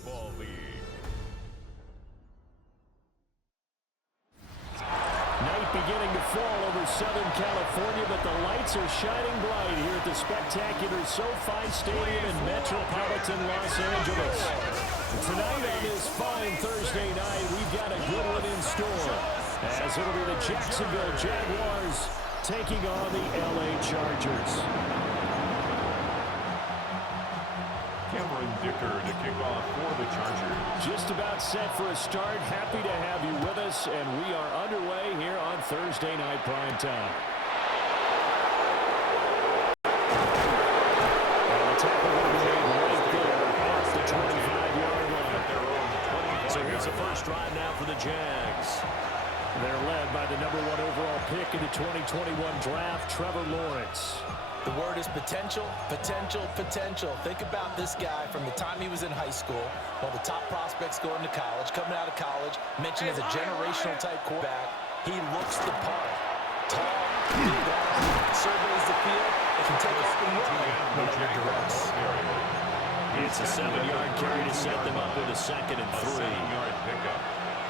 Football League. Night beginning to fall over Southern California, but the lights are shining bright here at the spectacular SoFi Stadium in metropolitan Los Angeles. Tonight on this fine Thursday night, we've got a good one in store, as it'll be the Jacksonville Jaguars taking on the LA Chargers. Dicker to kick off for the Chargers. Just about set for a start. Happy to have you with us, and we are underway here on Thursday Night Primetime. And the tackle will be made right there off the 25-yard line. So here's the first drive now for the Jags. They're led by the #1 overall pick in the 2021 draft, Trevor Lawrence. The word is potential, potential, potential. Think about this guy from the time he was in high school, while the top prospects going to college, coming out of college, mentioned as a generational type quarterback. He looks the part. Tall, big arm, surveys the field, and can take off and run. It's a 7-yard carry to set them up with a 2nd and 3. A 7-yard pickup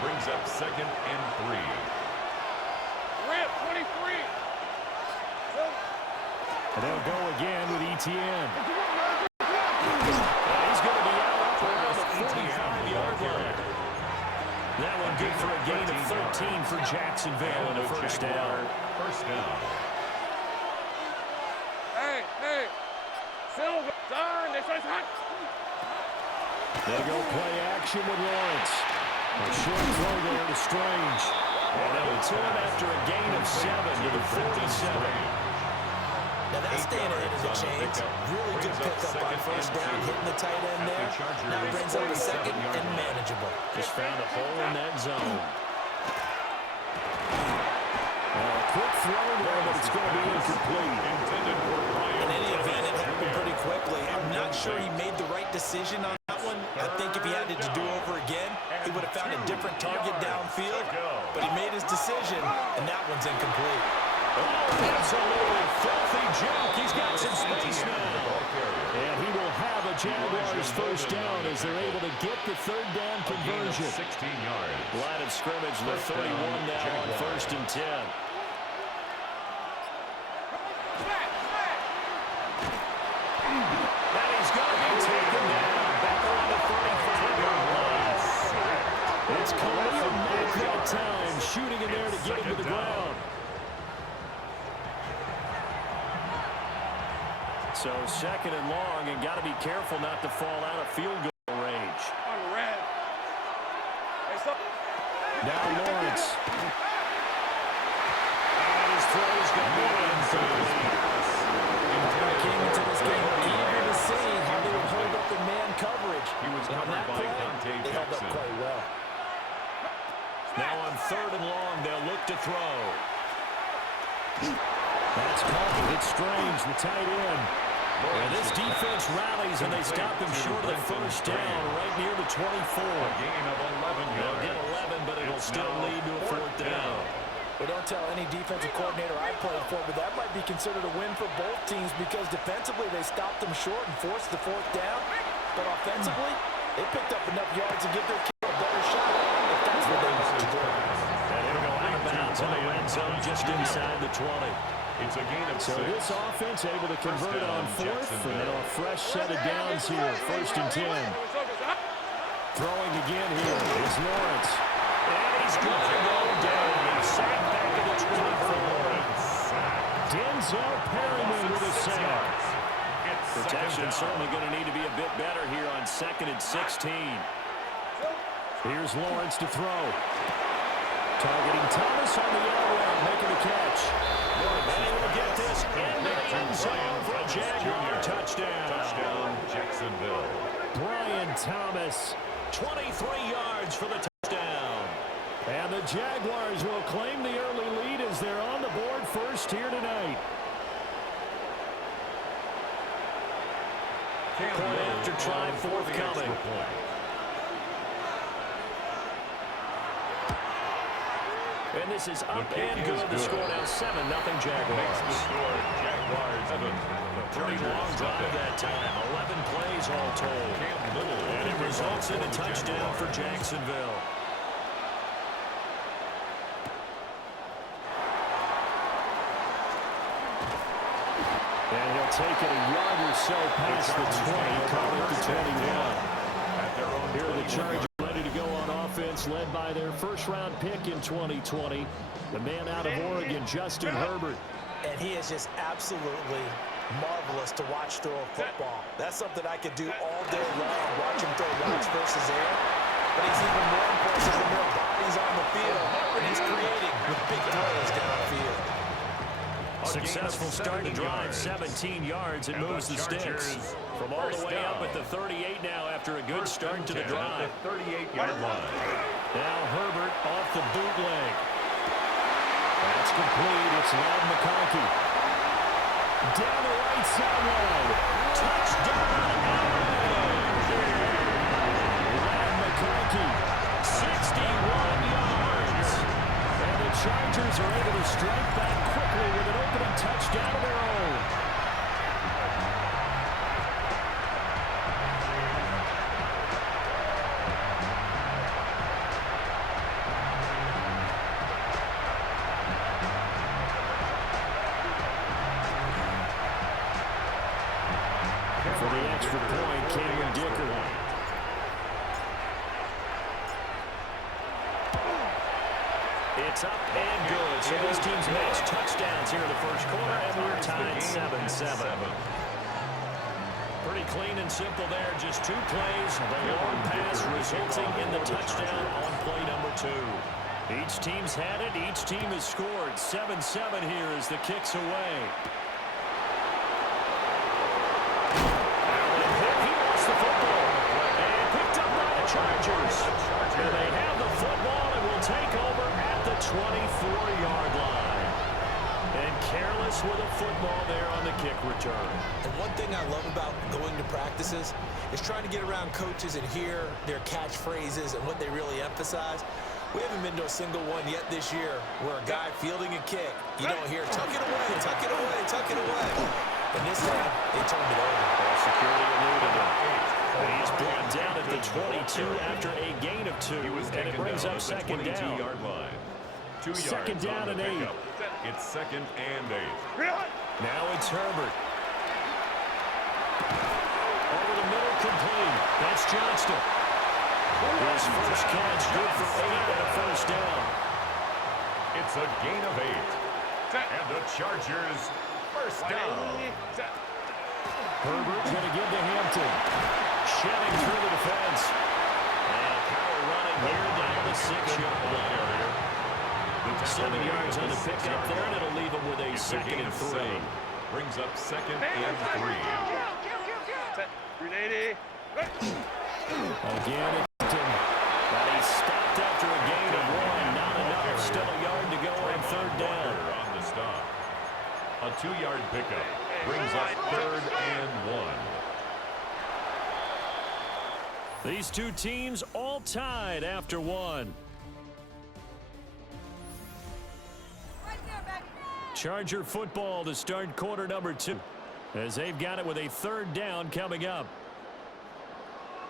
brings up 2nd and 3. Rip, 23. And they'll go again with Etienne. He's going to be out around the 45-yard line. That one good for a gain of 13 for Jacksonville and a first down. First down. Hey, Silver, darn, this is hot. They go play action with Lawrence. A short throw there to Strange. And it'll turn after a gain of 7 to the 47. Now that's staying ahead of the chains. Really good pickup on first down, hitting the tight end there. Now brings up a 2nd and manageable. Just found a hole in that zone. A quick throw there, but it's going to be incomplete. In any event, it happened pretty quickly. I'm not sure he made the right decision on that one. I think if he had it to do over again, he would have found a different target downfield. But he made his decision, and that one's incomplete. Oh, absolutely filthy junk. He's got some space now. And he will have a Jaguars first down as they're able to get the 3rd down conversion. 16 yards. Line of scrimmage, the 31 now on 1st and 10. And he's going to be taken down. Back around the 35-yard line. It's Khalil Mack that time, shooting in there to get him to the ground. So 2nd and long, and got to be careful not to fall out of field goal range. On red. Now Lawrence. And his throw's going to be incomplete. Came into this game eager to see how they would hold up in man coverage. He was And on covered that by play, Dante they held up Jackson. quite well. Now on 3rd and long, they'll look to throw. That's caught. It's Strange, the tight end. And this defense rallies, and they stop them short of the first down right near the 24. A gain of 11 They'll yards. get 11, but it'll still lead to a 4th down. Well, don't tell any defensive coordinator I played for, but that might be considered a win for both teams because defensively they stopped them short and forced the 4th down. But offensively, they picked up enough yards to give their kid a better shot if that's what they want to do. And it'll go out of bounds in the red zone just inside the 20. It's a gain of 6. So this offense able to convert on 4th, and now a fresh set of downs here, 1st and 10. Throwing again here is Lawrence. And he's going to go down. He's sacked back to the 24. Denzel Perryman with a sack. Protection certainly going to need to be a bit better here on 2nd and 16. Here's Lawrence to throw. Targeting Thomas on the end, making the catch. And he will get this into the end zone for a Jaguar touchdown. Touchdown, Jacksonville. Brian Thomas, 23 yards for the touchdown. And the Jaguars will claim the early lead as they're on the board first here tonight. Point after try forthcoming. And this is up and good. The score now 7-0 Jaguars. Makes the score Jaguars 7. Pretty long drive that time. 11 plays all told. And it results in a touchdown for Jacksonville. And he'll take it a yard or so past the 20, call it the 21. Here are the Chargers ready to go on offense, led by their first-round pick in 2020, the man out of Oregon, Justin Herbert. And he is just absolutely marvelous to watch throw a football. That's something I could do all day long, watch him throw routes versus air. But he's even more impressive when there are bodies on the field, and he's creating with big throws downfield. Successful start to drive, 17 yards. It moves the sticks. From all the way up at the 38 now after a good start to the drive. 38-yard line. Now Herbert off the bootleg. That's complete. It's Ladd McConkey. Down the right sideline. Touchdown. Ladd McConkey, 61 yards. And the Chargers are able to strike back quickly with an opening touchdown of their own. For the extra point, Cameron Dicker. It's up and good. So these teams match touchdowns here in the first quarter, and we're tied 7-7. Pretty clean and simple there. Just 2 plays. The long pass resulting in the touchdown on play number 2. Each team's had it. Each team has scored. 7-7 here as the kick's away. Chargers. And they have the football and will take over at the 24-yard line. And careless with a football there on the kick return. And one thing I love about going to practices is trying to get around coaches and hear their catchphrases and what they really emphasize. We haven't been to a single one yet this year where a guy fielding a kick, you don't hear, tuck it away, tuck it away, tuck it away. And this time, they turned it over. Security eluded him. And he's brought down at the 22 after a gain of 2. And it brings up second down. 22-yard line. 2 yards Second down and 8. It's 2nd and 8. Now it's Herbert. Over the middle, complete. That's Johnston. His first catch, good for 8 and a first down. It's a gain of 8. And the Chargers first down. Herbert going to give to Hampton. Shedding through the defense. And power running here down the 6-yard line. 7 yards on the pickup there, and it'll leave him with a 2nd and 3. Brings up 2nd and 3. Again, Hampton. But he stopped after a gain of 1. Not enough. Still a yard to go on 3rd down. On the stop. A 2-yard pickup. Brings up 3rd and 1. These two teams all tied after 1. Charger football to start quarter number 2. As they've got it with a 3rd down coming up.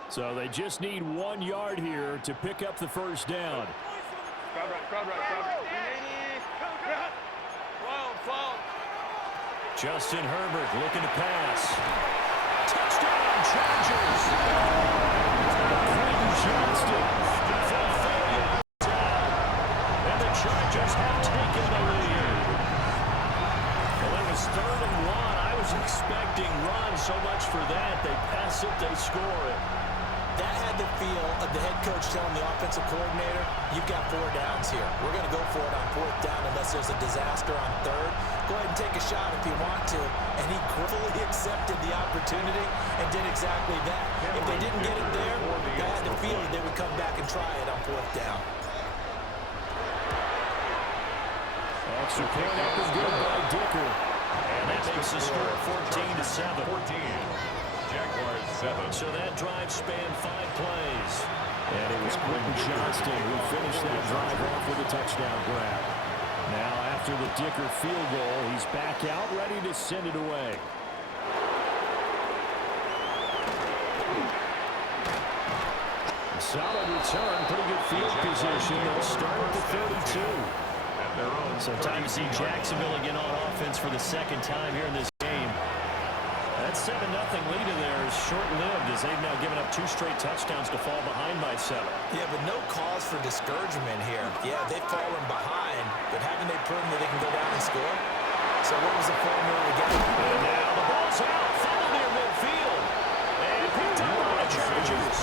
So they just need 1 yard here to pick up the first down. Justin Herbert looking to pass. Touchdown, Chargers! Quentin Johnston from 4 yards out. And the Chargers have taken the lead. Well, it was 3rd and 1. I was expecting run so much for that. They pass it, they score it. That had the feel of the head coach telling the offensive coordinator, you've got 4 downs here. We're going to go for it on 4th down unless there's a disaster on 3rd. Go ahead and take a shot if you want to. And he fully accepted the opportunity and did exactly that. If they didn't get it there, they had the feeling they would come back and try it on 4th down. Extra point up and good by Dicker. And that makes the score 14-7. 14. Jaguars 7. So that drive spanned 5 plays. And it was Quentin Johnston who finished that drive off with a touchdown grab. Now after the Dicker field goal, he's back out ready to send it away. Solid return, pretty good field position. They'll start at the 32. So time to see Jacksonville again on offense for the second time here in this game. That 7-0 lead of theirs is short-lived as they've now given up 2 straight touchdowns to fall behind by 7. Yeah, but no cause for discouragement here. Yeah, they've fallen behind, but haven't they proven that they can go down and score? So what was the formula to get them? And now the ball's out, fouled near midfield, and picked up by the Chargers.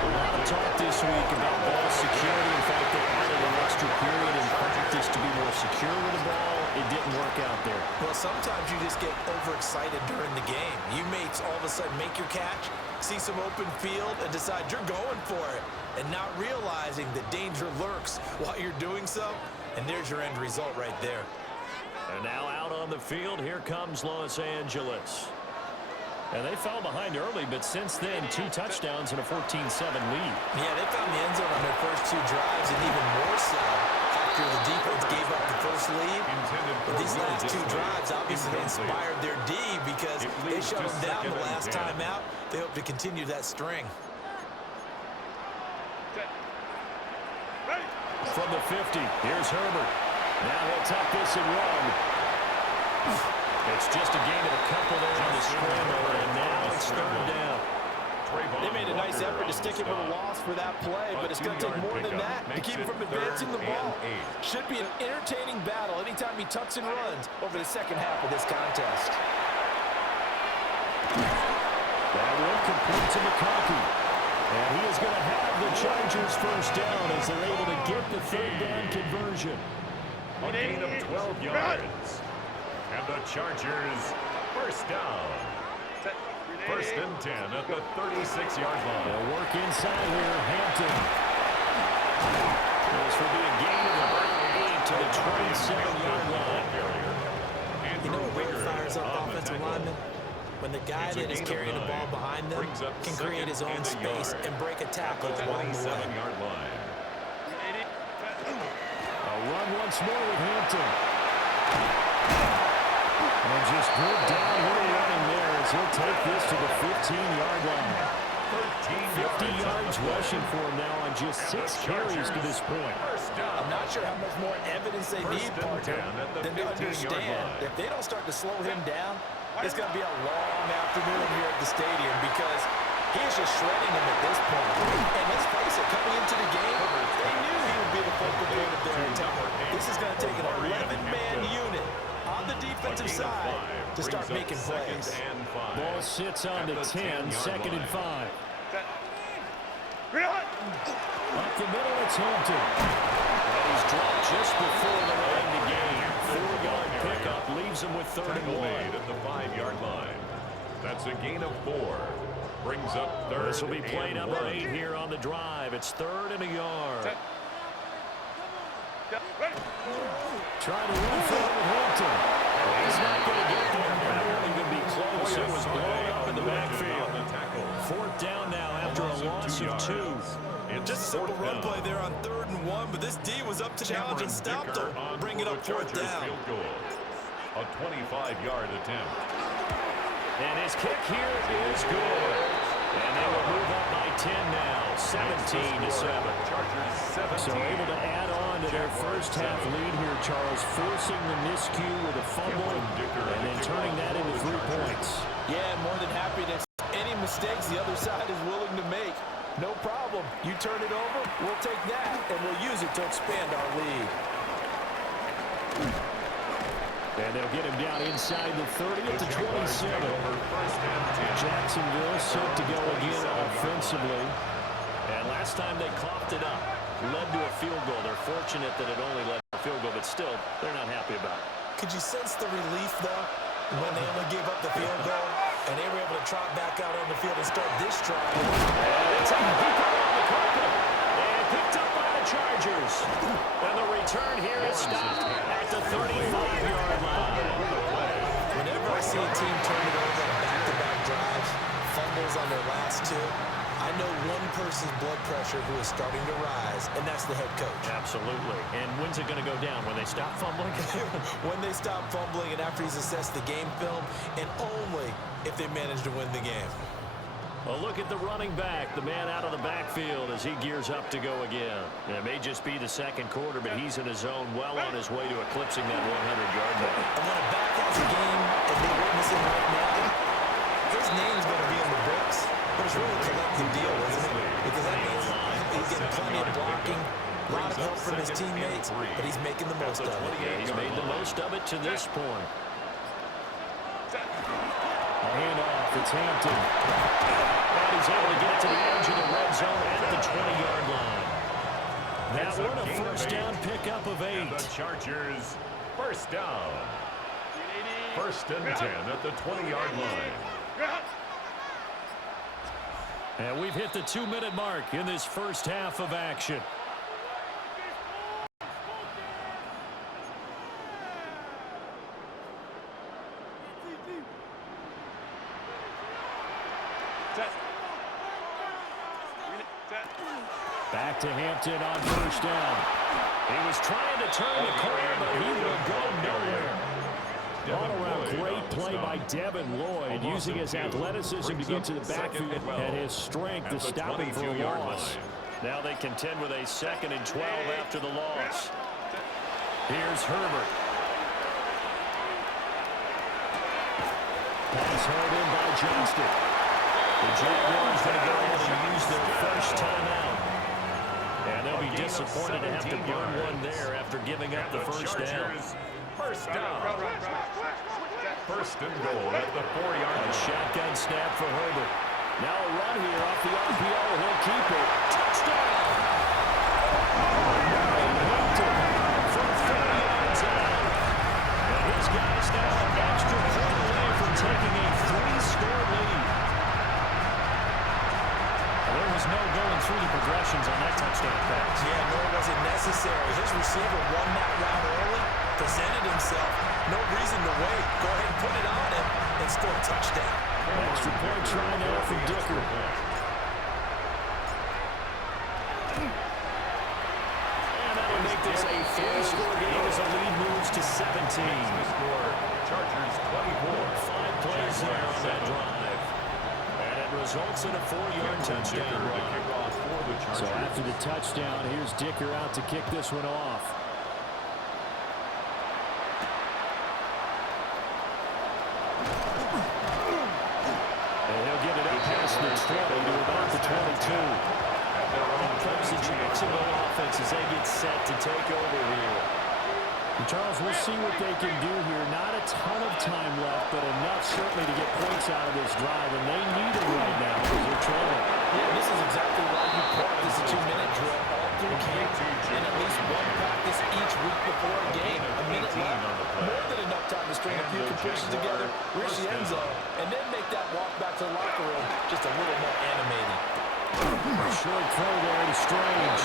A lot of talk this week about ball security. In fact, they added an extra period in practice to be more secure with the ball. It didn't work out there. Well, sometimes you just get overexcited during the game. You may all of a sudden make your catch, see some open field, and decide you're going for it, and not realizing that danger lurks while you're doing so. And there's your end result right there. And now out on the field, here comes Los Angeles. And they fell behind early, but since then, 2 touchdowns and a 14-7 lead. Yeah, they found the end zone on their first 2 drives, and even more so after the defense gave up the first lead. But these last 2 drives, obviously, they inspired their D because they shut them down the last time out. They hope to continue that string. From the 50, here's Herbert. Now he'll tuck this and run. It's just a gain of a couple there on the scramble, and now it's 3rd down. They made a nice effort to stick him with a loss for that play, but it's going to take more than that to keep him from advancing the ball. Should be an entertaining battle anytime he tucks and runs over the second half of this contest. That one complete to McConkey. And he is going to have the Chargers first down as they're able to get the 3rd down conversion. A gain of 12 yards. And the Chargers first down. 1st and 10 at the 36-yard line. They'll work inside here. Hampton. This will be a gain of about 8 to the 27-yard line. You know what really fires up offensive linemen? When the guy that is carrying the ball behind them can create his own space and break a tackle along the way. A run once more with Hampton. And just good downhill running there as he'll take this to the 15-yard line. 50 yards rushing for him now on just 6 carries to this point. I'm not sure how much more evidence they need, partner, than to understand that if they don't start to slow him down, it's going to be a long afternoon here at the stadium because he's just shredding them at this point. And let's face it, coming into the game, they knew he would be the focal point of their attack. This is going to take an 11-man unit on the defensive side to start making plays. Ball sits on the 10, 2nd and 5. Up the middle, it's Hampton. And he's dropped just before the end of the game. 4-yard pickup leaves him with 3rd and 1. At the 5-yard line. That's a gain of 4. Brings up 3rd. This will be play number 8 here on the drive. It's 3rd and a yard. Trying to run for it with Hampton. He's not going to get there. That won't even be close. It was blown up in the backfield. 4th down now after a loss of 2. Just a simple run play there on 3rd and 1, but this D was up to challenge and stopped her, bring it up 4th down. A 25-yard attempt. And his kick here is good. And they will move up by 10 now, 17-7. So able to add on to their first half lead here, Charles, forcing the miscue with a fumble and then turning that into 3 points. Yeah, more than happy to any mistakes the other side is willing to make. No problem. You turn it over, we'll take that, and we'll use it to expand our lead. And they'll get him down inside the 30 at the 27. Jacksonville set to go again offensively. And last time they coughed it up, led to a field goal. They're fortunate that it only led to a field goal, but still, they're not happy about it. Could you sense the relief, though, when they only gave up the field goal and they were able to trot back out on the field and start this drive? And it's out deep around the carpet. And picked up by the Chargers. And the return here is stopped at the 35-yard line. Whenever I see a team turn it over on back-to-back drives, fumbles on their last 2, I know one person's blood pressure who is starting to rise, and that's the head coach. Absolutely. And when's it going to go down? When they stop fumbling? When they stop fumbling and after he's assessed the game film, and only if they manage to win the game. A look at the running back, the man out of the backfield as he gears up to go again. It may just be the second quarter, but he's in his zone well on his way to eclipsing that 100-yard mark. And when a back has a game as they're witnessing right now, his name's going to be in the books. But it's really a collective deal, isn't it? Because that means he's getting plenty of blocking, a lot of help from his teammates, but he's making the most of it. Yeah, he's made the most of it to this point. Handoff, it's Hampton. And he's able to get to the edge of the red zone at the 20-yard line. That one a first down pickup of 8. And the Chargers, first down. First and 10 at the 20-yard line. And we've hit the 2-minute mark in this first half of action. Back to Hampton on first down. He was trying to turn the corner, but he will go nowhere. All-around great play by Devin Lloyd, using his athleticism to get to the backfield and his strength to stop him for a loss. Now they contend with a 2nd and 12 after the loss. Here's Herbert. Pass held in by Johnston. The Jaguars going to go ahead and use their first timeout. And they'll be disappointed to have to burn one there after giving up the first down. First down. First and goal at the 4-yard line. Shotgun snap for Herbert. Now a run here off the RPO. He'll keep it. Touchdown! Hampton from 30 yards out. And his guys now an extra point away from taking a 3-score lead. There was no going through the progressions on that touchdown pass. Yeah, nor was it necessary. His receiver won that route early, presented himself. No reason to wait. Go ahead and put it on him and score a touchdown. Extra point try now from Dicker. And that'll make this a 4-score game as the lead moves to 17. Chargers 24. 5 plays there on that drive. And it results in a 4-yard touchdown run. So after the touchdown, here's Dicker out to kick this one off. And he'll get it up past the 20 to about the 22. Here comes the Jacksonville offense as they get set to take over here. And Charles, we'll see what they can do here. Not a ton of time left, but enough certainly to get points out of this drive, and they need it right now because they're trailing. Yeah, this is exactly why you practice a 2-minute drill all through camp and at least one practice each week before a game. A minute left. More than enough time to string a few completions together, reach the end zone, and then make that walk back to the locker room just a little more animating. Short throw there to Strange.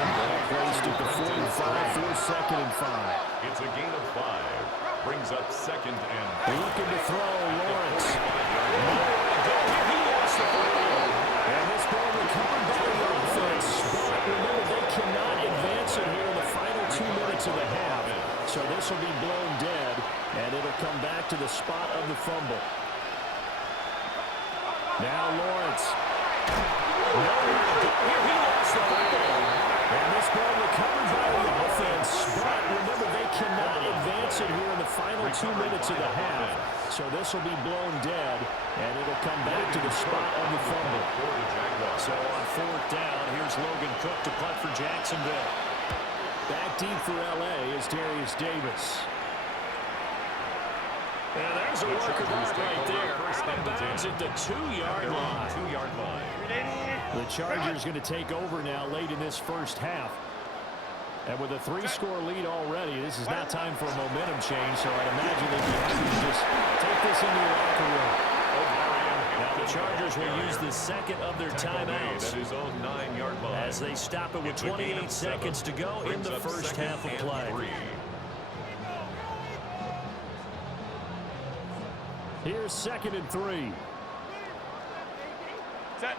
Ball placed at the 45 for 2nd and 5. It's a gain of 5. Brings up 2nd and 5. Looking to throw, Lawrence. He lost the ball. And this ball recovered by the offense. But remember, they cannot advance it here in the final 2 minutes of the half. So this will be blown dead, and it'll come back to the spot of the fumble. Now Lawrence. Nowhere to go here. He lost the ball. And this ball recovered by the offense. But remember, they cannot advance it here in the final 2 minutes of the half. So this will be blown dead, and it'll come back to the spot of the fumble. So on 4th down, here's Logan Cook to punt for Jacksonville. Back deep for L.A. is Darius Davis. And there's a work of art right there. Out of bounds at the 2-yard line. 2-yard line. The Chargers going to take over now late in this first half. And with a 3-score lead already, this is not time for a momentum change, so I'd imagine they'd be happy to just take this into the locker room. Now the Chargers will use the 2nd of their timeouts as they stop it with 28 seconds to go in the first half of play. Here's 2nd and 3. Set.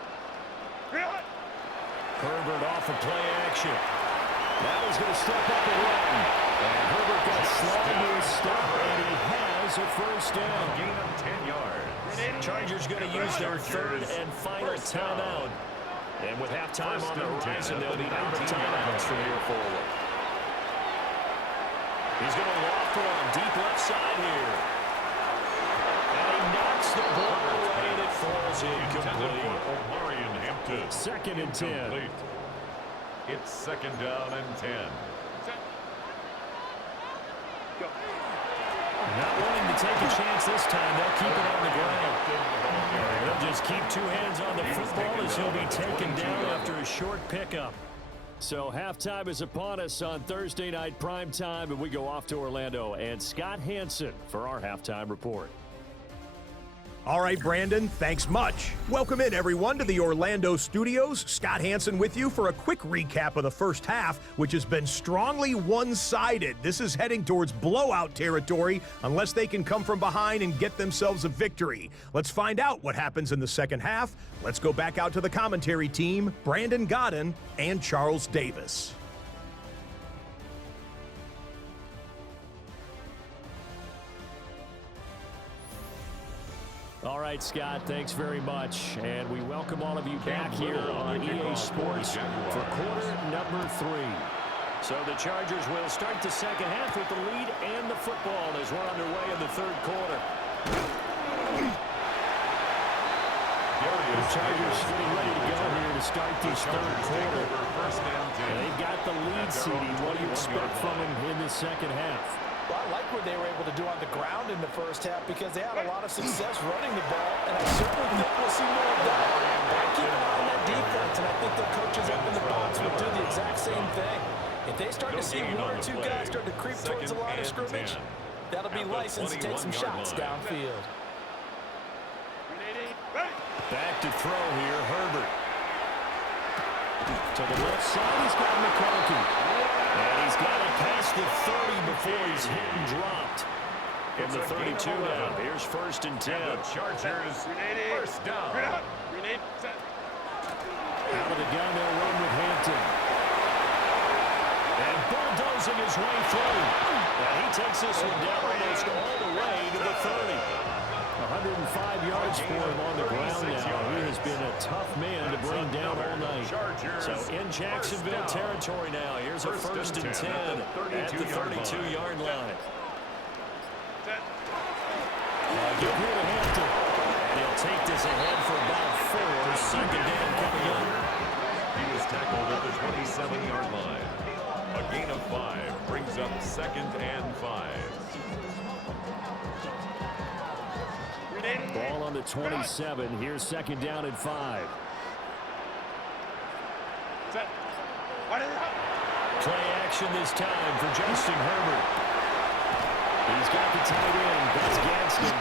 Herbert off of play action. Now he's going to step up and run. And Herbert got slow to his step, and he has a first down. Gain of 10 yards. Chargers going to use their third and final timeout. And with halftime on the horizon, they'll be out of timeouts from here forward. He's going to loft one deep left side here. And he knocks the ball away, and it falls incomplete. Second and 10. It's second down and 10. Not wanting to take a chance this time. They'll keep it on the ground. They'll just keep two hands on the football as he'll be taken down after a short pickup. So halftime is upon us on Thursday night primetime, and we go off to Orlando. And Scott Hansen for our halftime report. All right, Brandon, thanks much. Welcome in, everyone, to the Orlando studios. Scott Hansen with you for a quick recap of the first half, which has been strongly one-sided. This is heading towards blowout territory unless they can come from behind and get themselves a victory. Let's find out what happens in the second half. Let's go back out to the commentary team, Brandon Godden and Charles Davis. All right, Scott, thanks very much. And we welcome all of you back here on EA Sports for quarter number 3. So the Chargers will start the second half with the lead and the football as we're underway in the third quarter. The Chargers getting ready to go here to start this third quarter. And they've got the lead seeding. What do you expect from them in the second half? Well, I like what they were able to do on the ground in the first half because they had a lot of success running the ball, and I certainly think we'll see more of that. Keep an eye on that defense, and I think their coaches up in the box will do the exact same thing. If they start to see one or two guys start to creep towards the line of scrimmage, that'll be license to take some shots downfield. Back to throw here, Herbert. To the left side, he's got McConkey. And he's got it past the 30 before he's hit and dropped. From the 32 now, here's first and 10. The Chargers, first down. Out of the gun, they'll run with Hampton. And bulldozing his way through. And he takes this one down almost all the way to the 30. 105 yards for him on the ground now. He has been a tough man to bring down all night. So in Jacksonville territory now. Here's a first and 10 at the 32-yard line. Give here to Hampton. And he'll take this ahead for about 4. Second down coming up. He was tackled at the 27-yard line. A gain of 5 brings up second and 5. Ball on the 27. Here's second down and 5. Play action this time for Justin Herbert. He's got the tight end. That's Gadsden.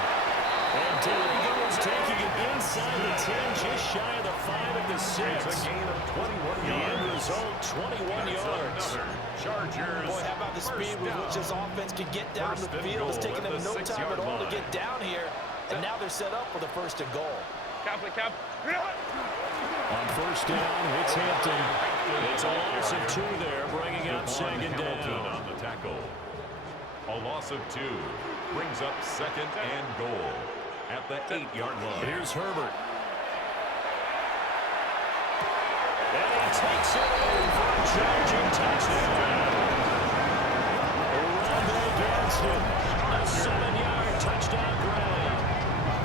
And there he goes, taking it inside the 10, just shy of the 5 at the 6. It's a gain of 21 yards. The end result, 21 yards. Chargers. Boy, how about the speed with which this offense can get down the field? It's taken them no time at all to get down here. And now they're set up for the first and goal. On first down, it's Hampton. It's a loss of 2 there, bringing up second down. On the tackle. A loss of 2 brings up second and goal at the 8-yard line. Here's Herbert. And he takes it over, charging touchdown. Orlando Gadsden, a 7-yard touchdown grab.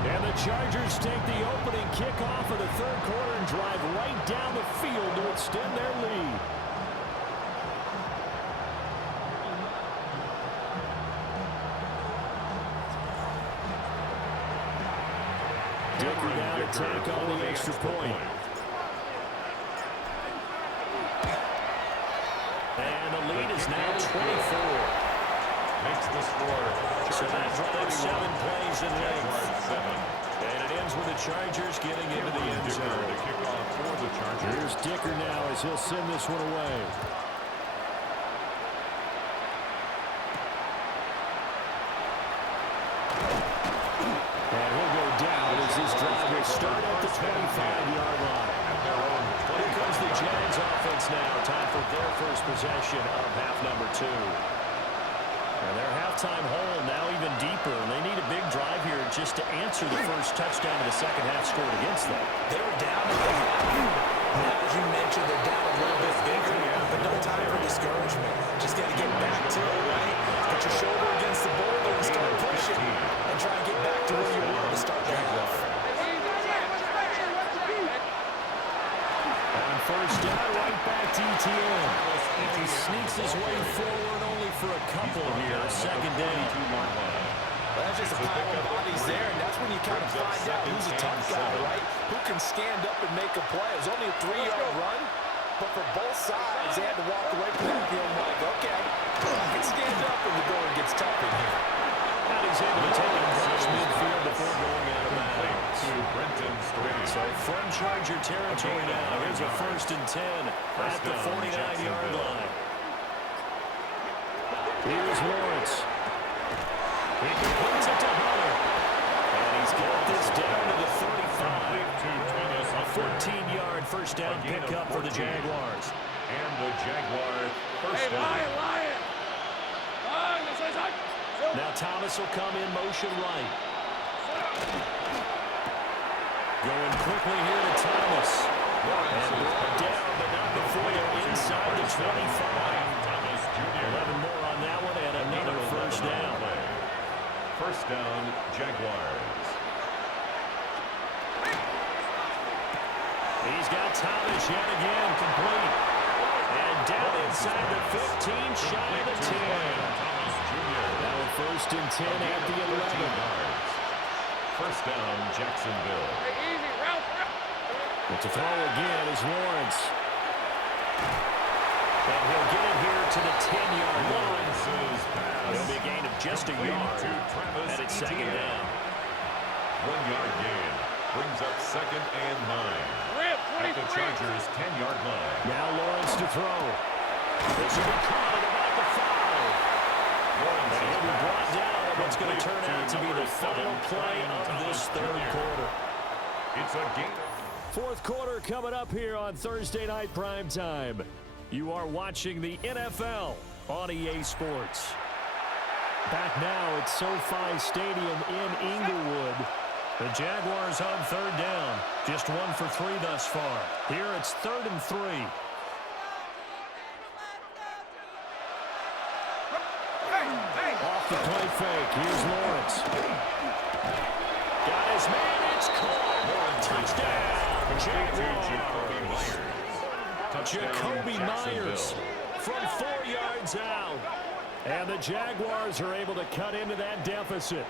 And the Chargers take the opening kickoff of the third quarter and drive right down the field to extend their lead. Dicker now to take on the extra point. And the lead is now 24. Makes the score. So that drive 7 plays in length. And it ends with the Chargers getting into the end zone. To kick off for the Chargers. Here's Dicker now as he'll send this one away. And he'll go down as this drive will start at the 25-yard line. At their own Here comes the Jags offense now. Time for their first possession of half number 2. And their halftime hole now even deeper, and they need a big drive here just to answer the first touchdown of the second half scored against them. They were down at the half. Now, as you mentioned, they're down a little bit bigger, but no time for discouragement. Just got to get back to it, right? Put your shoulder against the boulder and start pushing, and try and get back to where you were to start the half. On first down, right back to ETN. He sneaks his way forward only for a couple here. Second down. Well, that's just a pile of bodies there, and that's when you kind of find out who's a tough guy, right? Who can stand up and make a play. It was only a 3-yard run, but for both sides, they had to walk away from that feeling like, okay, I can stand up when the going gets tough in here. And he's able to take it across midfield before going out of bounds. So from Charger territory now, here's a 1st and 10 at the 49-yard line. Here's Lawrence. He completes it to Hunter. And he's got this down to the 35. A 14-yard first down pickup for the Jaguars. And the Jaguars first down. Now Thomas will come in motion right. Going quickly here to Thomas. And brought down, but not before they're inside the 25. 11 more on that one, and another first down. First down, Jaguars. He's got Thomas yet again, complete. And down inside the 15, shy of the 10. Now a 1st and 10 at the 11. First down, Jacksonville. But to throw again is Lawrence. And he'll get it here to the 10-yard line. It'll be a gain of just a yard, and it's second down. 1-yard gain brings up 2nd and 9. At the Chargers' 10-yard line. Now Lawrence to throw. This will be caught at about the 5. And he'll be brought down on what's going to turn out to be the final play of this third quarter. It's a game. Fourth quarter coming up here on Thursday Night Primetime. You are watching the NFL on EA Sports. Back now at SoFi Stadium in Inglewood. The Jaguars on third down. Just 1 for 3 thus far. Here it's 3rd and 3. Off the play fake. Here's Lawrence. Got his man. It's caught. Touchdown. Jacoby Myers from 4 yards out. And the Jaguars are able to cut into that deficit.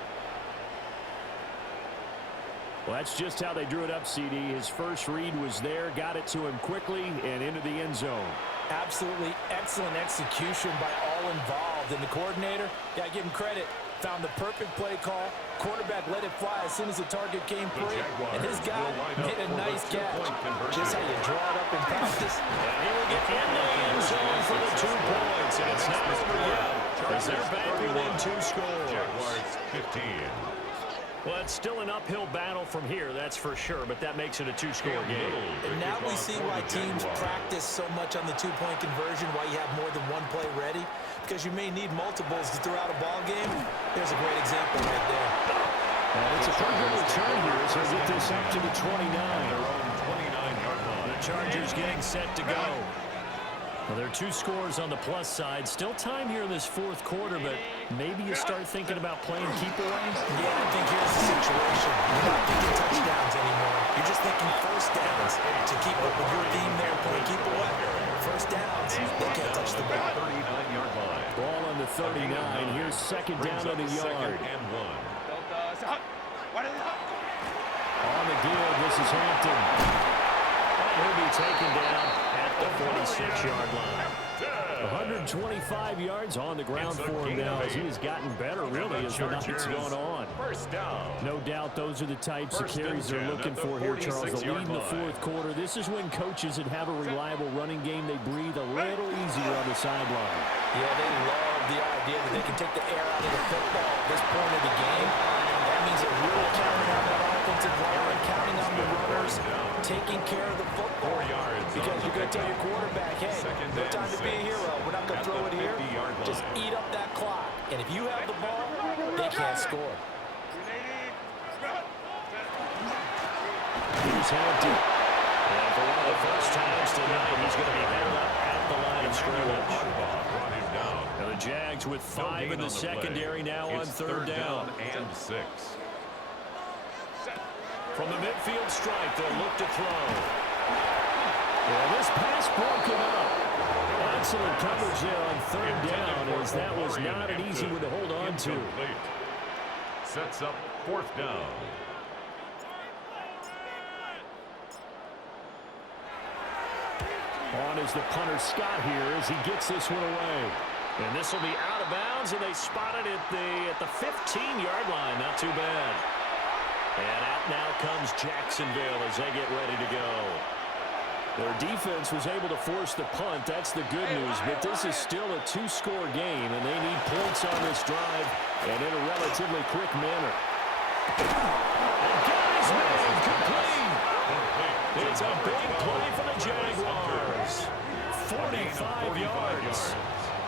Well, that's just how they drew it up, CD. His first read was there, got it to him quickly, and into the end zone. Absolutely excellent execution by all involved. And the coordinator, got to give him credit, found the perfect play call. Quarterback let it fly as soon as the target came free. And his guy hit a nice catch. Just how you draw it up in practice. And he will get in the end zone for the 2 points. And it's not over yet, as they're back within 2 scores. Jaguars 15. Well, it's still an uphill battle from here, that's for sure, but that makes it a 2-score game. And now we see why teams practice so much on the 2-point conversion, why you have more than one play ready, because you may need multiples to throw out a ball game. There's a great example right there. And it's a pretty good return here as they get this up to the 29. Their own 29-yard line. The Chargers getting set to go. Well, there are 2 scores on the plus side. Still time here in this fourth quarter, but maybe you start thinking about playing keep away? Yeah, I think here's the situation. You're not thinking touchdowns anymore. You're just thinking first downs to keep up with your team there playing keep away. First downs, they can't touch the ball. 39-yard line. Ball on the 39. Here's second down on the yard. 2nd and 1. On the give, this is Hampton. And he'll be taken down at the 46-yard line. 125 yards on the ground for him now as he has gotten better, really, as the night's gone on. First down. No doubt those are the types of carries they're looking for here, Charles. The lead in the fourth quarter. This is when coaches that have a reliable running game, they breathe a little easier on the sideline. Yeah, they love the idea that they can take the air out of the football at this point of the game. That means they're really counting on that offensive line, counting on the runners taking care of the football. 4 yards. Because you're going to tell your quarterback, hey, no time to be a hero. We're not going to throw it here. Just eat up that clock. And if you have the ball, they can't score. Here's Hampton. And for one of the first times tonight, he's going to be held up at the line of scrimmage. Now the Jags with 5 in the secondary now on third down. And 6. From the midfield stripe, they'll look to throw. Well, this pass broken up. Excellent coverage there on third down, as that was not an easy one to hold on to. Sets up 4th down. On is the punter Scott here as he gets this one away. And this will be out of bounds, and they spot it at the 15-yard line. Not too bad. And out now comes Jacksonville as they get ready to go. Their defense was able to force the punt. That's the good news. But this is still a 2-score game, and they need points on this drive and in a relatively quick manner. And guys, man, complete. It's a big play for the Jaguars. 45 yards.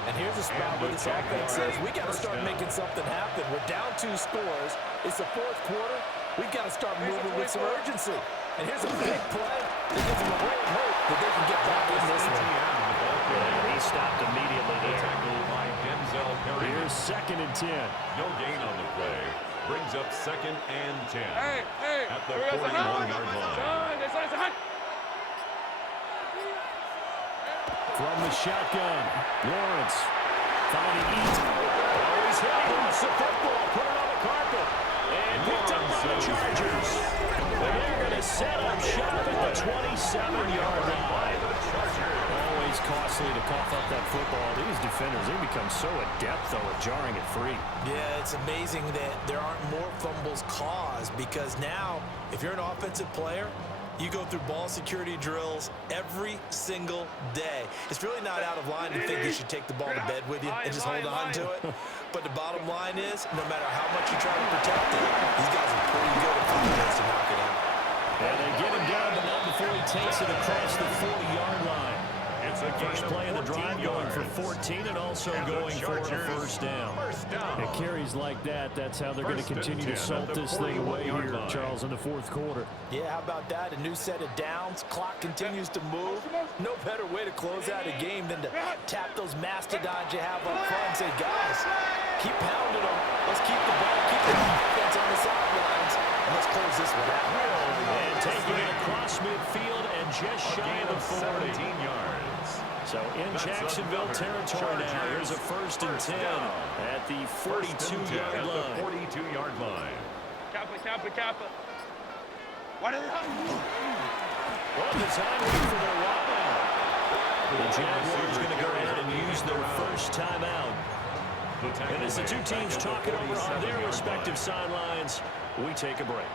And here's a spot where this offense says, we got to start making something happen. We're down 2 scores. It's the 4th quarter. We've got to start moving with some urgency. And here's a big play that gives them a real hope that they can get back in this one. Yeah, he stopped immediately there. Tackled by Denzel Perry. Here's 2nd and 10. No gain on the play. Brings up 2nd and 10. Hey, at the 41-yard line. From the shotgun, Lawrence finding Eaton. Oh, he's hit. He lost the football. Put it on the carpet. And picked up by the Chargers. They're going to set up shop at the 27-yard line. Always costly to cough up that football. These defenders, they become so adept, though, at jarring it free. Yeah, it's amazing that there aren't more fumbles caused, because now, if you're an offensive player, you go through ball security drills every single day. It's really not out of line to think you should take the ball to bed with you and just hold on to it. But the bottom line is, no matter how much you try to protect it, these guys are pretty good at finding ways to knock it out. And they get him down, but not before he takes it across the 40-yard line. It's a First play of the drive going for 14 and also going for a first down. It carries like that. That's how they're going to continue to salt this thing away here, Charles, in the 4th quarter. Yeah, how about that? A new set of downs. Clock continues to move. No better way to close out a game than to tap those mastodons you have up front and say, guys, keep pounding them. Let's keep the ball, keep the defense on the sidelines, and let's close this one out. And taking it across midfield and just shy of the 40. 17 yards. So in Jacksonville territory now, here's a 1st and 10 at the 42-yard line. 42-yard line. Kappa. What is that? Well, design for their wideout. The Jaguars going to go ahead and use their first timeout. And as the two teams talk it over on their respective sidelines, we take a break.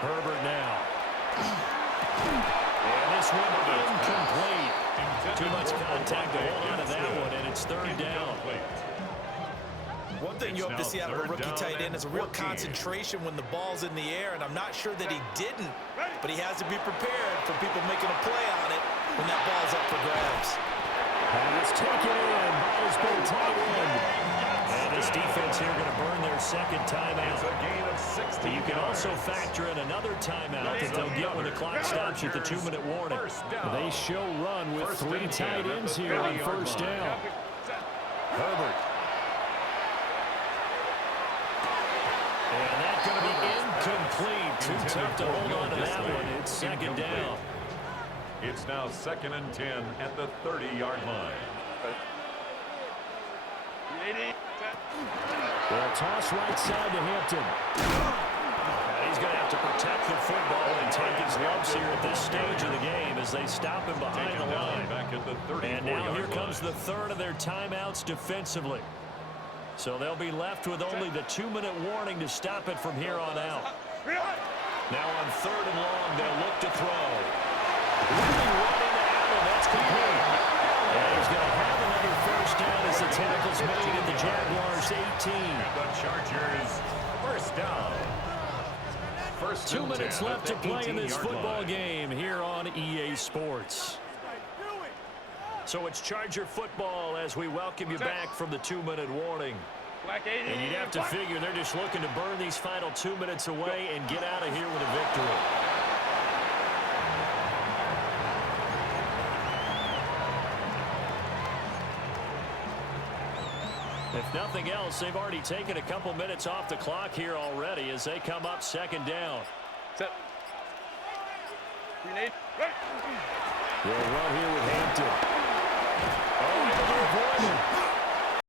Herbert now. And this one incomplete. Too much contact to hold on to that one, and it's 3rd down. One thing you hope to see out of a rookie tight end is a real concentration when the ball's in the air, and I'm not sure that he didn't, but he has to be prepared for people making a play on it when that ball's up for grabs. And it's taken in by his big tight end. And this defense here going to burn their 2nd timeout. But you can also factor in another timeout that they'll get when the clock stops at the 2-minute warning. They show run with 3 tight ends here on 1st down. Herbert. And that's going to be incomplete. Too tough to hold on to that one. It's 2nd down. It's now 2nd and 10 at the 30-yard line. Well, toss right side to Hampton. And he's going to have to protect the football and take his lumps here at this stage of the game as they stop him behind the line. Back at the And now here comes the 3rd of their timeouts defensively. So they'll be left with only the 2-minute warning to stop it from here on out. Now on 3rd and long, they'll look to throw. Really running to Allen. That's complete. And he's going to have another first down as the tackle's made at the Jaguars 18. The Chargers First down. First 2 minutes left to play in this football line. game here on EA Sports. So it's Charger football as we welcome you back from the 2-minute warning. And you'd have to figure they're just looking to burn these final 2 minutes away and get out of here with a victory. If nothing else, they've already taken a couple minutes off the clock here already as they come up second down. Set. Grenade. They'll run here with Hampton. Oh, able to avoid him.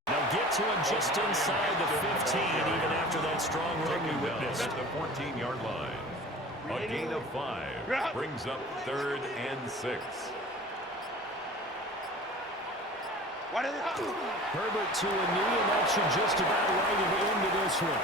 They'll get to him just inside the 15, even after that strong run we witnessed. At the 14-yard line. A gain of 5 brings up 3rd and 6. Herbert to a knee, and that should just about write it into this one.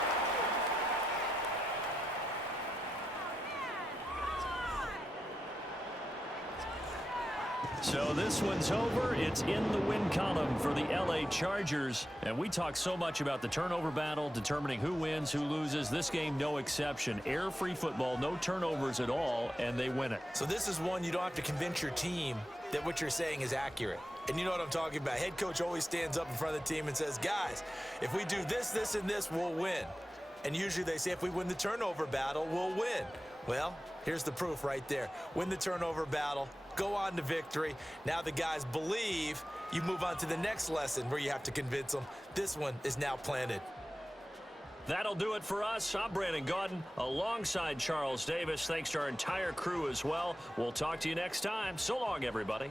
So this one's over. It's in the win column for the LA Chargers. And we talk so much about the turnover battle, determining who wins, who loses. This game, no exception. Air-free football, no turnovers at all, and they win it. So this is one you don't have to convince your team that what you're saying is accurate. And you know what I'm talking about. Head coach always stands up in front of the team and says, guys, if we do this, this, and this, we'll win. And usually they say if we win the turnover battle, we'll win. Well, here's the proof right there. Win the turnover battle, go on to victory. Now the guys believe. You move on to the next lesson where you have to convince them. This one is now planted. That'll do it for us. I'm Brandon Gaudin alongside Charles Davis. Thanks to our entire crew as well. We'll talk to you next time. So long, everybody.